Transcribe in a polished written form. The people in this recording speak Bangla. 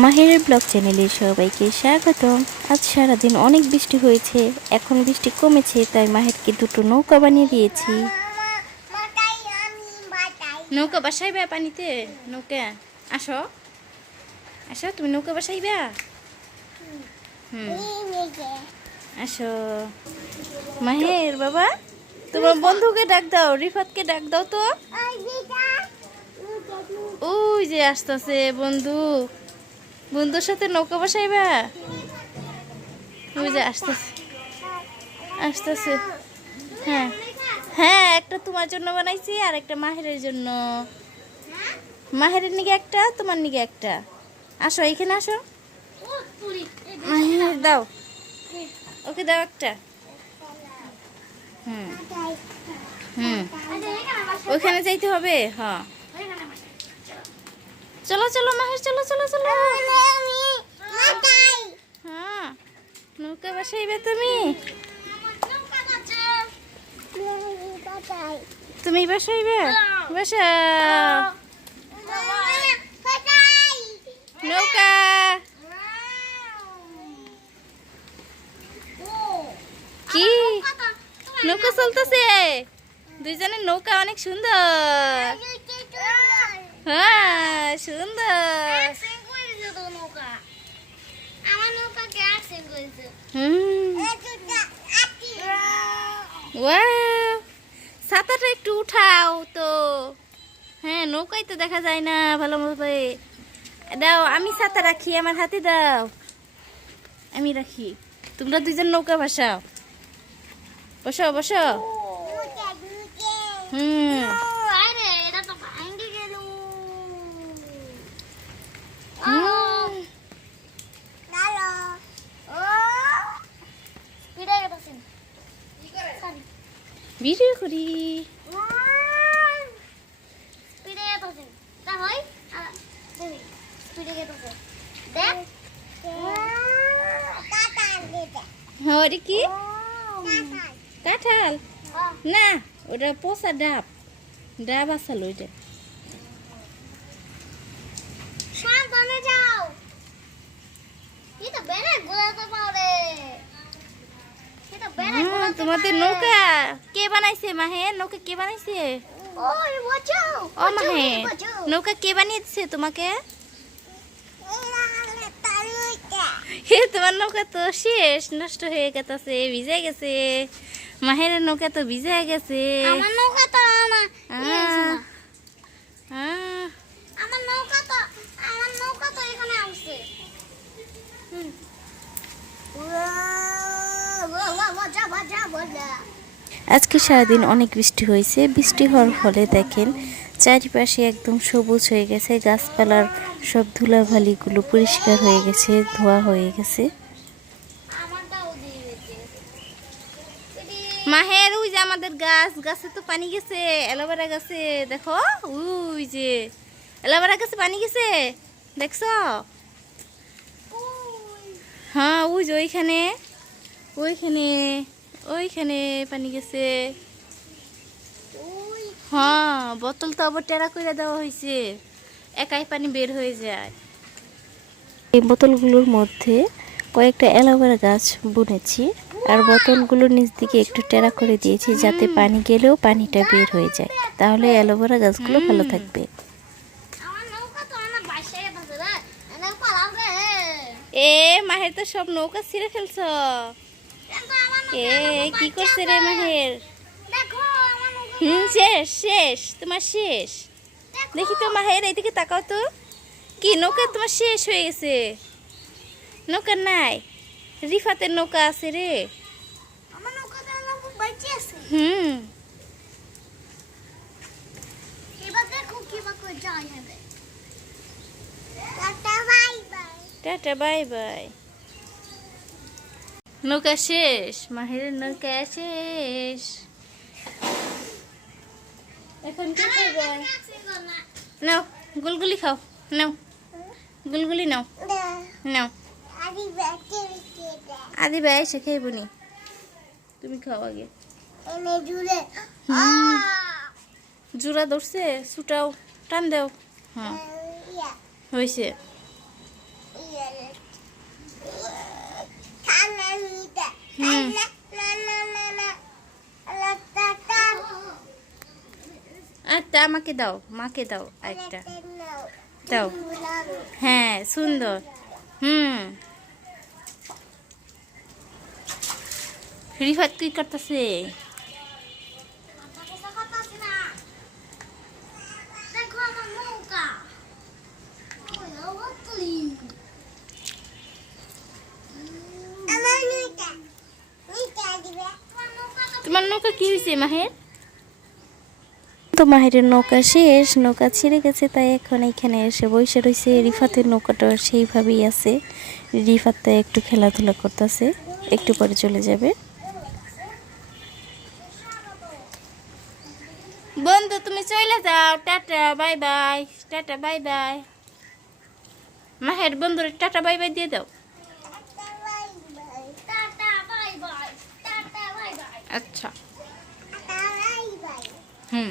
মাহিরের ব্লগ চ্যানেলে সবাইকে স্বাগতম। আজ সারাদিন অনেক বৃষ্টি হয়েছে, এখন বৃষ্টি কমেছে, তাই মাহিরকে দুটো নৌকা বানিয়ে দিয়েছি। নৌকা বাসাইবা পানিতে? নৌকা আসো আসো, তুমি নৌকা বাসাইবা? আসো মাহির বাবা, তোমার বন্ধুকে ডাক দাও, রিফাতকে ডাক দাও তো। ওই যে আসতেছে বন্ধু, বন্ধুর সাথে নৌকা বসাইবা। ওই যে আসতেছে আসতেছে। হ্যাঁ হ্যাঁ, একটা তোমার জন্য বানাইছি আর একটা মাহিরের জন্য। মাহিরের নিকে একটা, তোমার নিকে একটা। আসো এখানে আসো, মাহির দাও, ওকে দাও একটা। হুম হুম, ওইখানে যাইতে হবে। হ্যাঁ চলো চলো মাহির, চলো চলো চলো। হ্যাঁ, নৌকা বাসাইবে তুমি? তুমি বাসাইবে? বাসা নৌকা। কি নৌকা চলতেছে? দুইজনের নৌকা অনেক সুন্দর। হ্যাঁ সুন্দর। ছাতাটা একটু উঠাও তো। হ্যাঁ, নৌকায় তো দেখা যায় না ভালোভাবে। দাও, আমি ছাতা রাখি, আমার হাতে দাও, আমি রাখি। তোমরা দুইজন নৌকা বসাও, বসো বসো। হুম ভিডিও করি। ওটা কি? কাঁঠাল না, ওটা পোষা ডাব। ডাব আসাল ওইটা। তোমাদের নৌকা কে বানাইছে মাহে? নৌকা কে বানাইছে? ও মাহে, নৌকা কে বানিয়েছে তোমাকে? তোমার নৌকা তো শেষ, নষ্ট হয়ে গেছে, ভিজে গেছে। মাহের নৌকা তো ভিজে গেছে। আমার নৌকা তো আমার নৌকা তো এখানে আসছে। আজকে সারাদিন অনেক বৃষ্টি হয়েছে। বৃষ্টি হওয়ার ফলে দেখেন চারিপাশে একদম সবুজ হয়ে গেছে, গাছপালার সব ধুলাবালিগুলো পরিষ্কার হয়ে গেছে, ধোয়া হয়ে গেছে। মাহের ওই যে আমাদের গাছ, গাছে তো পানি গেছে, অ্যালোভেরা গাছে দেখো, ওই যে অ্যালোভেরা গাছে পানি গেছে, দেখছো? হ্যাঁ ওই যে ওইখানে ওইখানে ওইখানে পানি গেছে। হ্যাঁ, বোতল তো আবার টেরা করে দেওয়া হয়েছে, একাই পানি বের হয়ে যায়। এই বোতলগুলোর মধ্যে কয়েকটা অ্যালোভেরা গাছ বুনেছি, আর বোতলগুলোর নিচ দিকে একটু টেরা করে দিয়েছি যাতে পানি গেলেও পানিটা বের হয়ে যায়, তাহলে অ্যালোভেরা গাছগুলো ভালো থাকবে। এ মাহের তো সব নৌকা ছিঁড়ে ফেলছ। এ কি করছে রে মাহের? শেষ শেষ, তোমার শেষ। দেখি তো মাহের, এইদিকে তাকাও তো। কি নৌকা তোমার শেষ হয়ে গেছে? নৌকা নাই, রিফাতের নৌকা আছে রে। হুম, টাটা বাই বাই। নৌকা শেষ, মাহিরের নৌকা শেষ। এখন কি করবে? নাও গুলগুলি খাও, নাও গুলগুলি নাও, নাও। আদি ভাই এসে খাইব নি, তুমি খাও আগে। জোড়া ধরছে, ছুটাও, টান দাও। হ্যাঁ হয়েছে। হুম একটা আমাকে দাও, মাকে দাও একটা। দাও। হ্যাঁ সুন্দর। হুম। রিফাত কি করতেছে? দেখো আমার নৌকা। আমার নৌকা। নৌকা দিবে। আমার নৌকা তো তোমার নৌকা কি হয়েছে মাহের? তো মাহিরের নৌকা শেষ, নৌকা ছিঁড়ে গেছে, তাই এখন এখানে এসে বসে রয়েছে। রিফাতের নৌকাটা সেইভাবেই আছে। রিফাত তাই একটু খেলাধুলা করতেছে, একটু পরে চলে যাবে। বন্ধু তুমি চলে যাও, tata bye bye. Tata bye bye. মাহের বন্ধুর টাটা বাই বাই দিয়ে দাও। Tata bye bye. Tata bye bye. আচ্ছা। Tata bye bye. হুম।